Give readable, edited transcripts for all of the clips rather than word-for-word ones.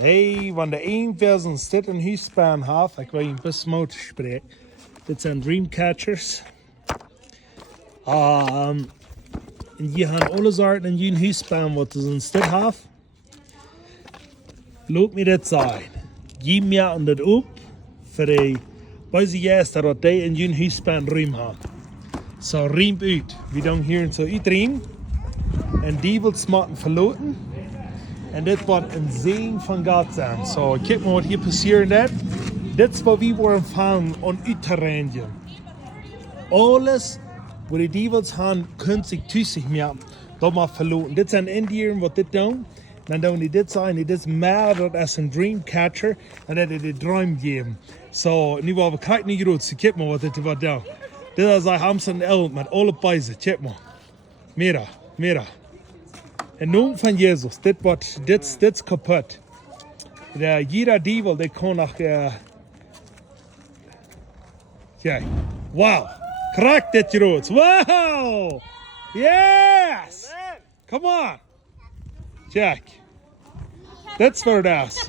Hey, wanneer een person zit in huisbaan heeft, ik wil je een beetje motor spreken. Dit zijn dreamcatchers. En je hebt alle soorten in je huisbaan wat ze in stit heeft. Laat me dit zijn. Je merken dit op voor de deze jaren dat die in je huisbaan ruim hebben. Zo riem uit. We doen hier zo uitriem. En die wil smaken verloten. En dit wordt een zegen van God zijn. Zo, kijk maar wat hier passiert net. Dit is wat we worden vangen om uit te reinigen. Alles wat de duivels hebben, kunt zich tussen maken. Dat mag verloten. Dit zijn Indiërs wat dit doen. Dan doen die dit zijn. Dit is meer als een dreamcatcher. En dat is de droom geven. Zo, nu willen we kijken naar je. Kijk maar wat dit wordt doen. Dit is een hamster en elk met alle pijzen. Kijk maar. Mira. In naam van Jezus, dit is kapot. Jeder duivel, die kan nog... Kijk, wow. Krak dit groot. Wow. Yes. Come on. Kijk. Dit is voor das.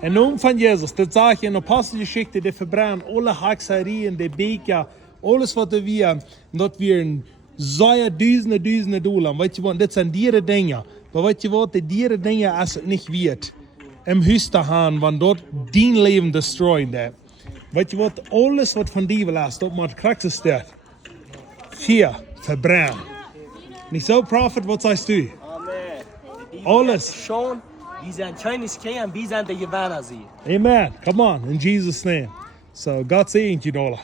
In naam van Jezus, dit zag je in de apostelgeschichte, die verbranden alle hakserieën, de beker, alles wat we hebben, dat we een duizenden dollar. Weet je wat, dit zijn dieren dingen. Maar weet je wat, die dieren dingen als het niet weet, im huis te gaan, want dat dien leven destroyen dat. Weet je wat, alles wat van die is, dat moet krachten staat. 4, verbranden. Niet zo, prophet, wat sagst du? Amen. Alles. Schon, die zijn kleines Kinder, wie zijn de Gewinner sie. Amen. Come on, in Jesus' name. So, God segnet you all.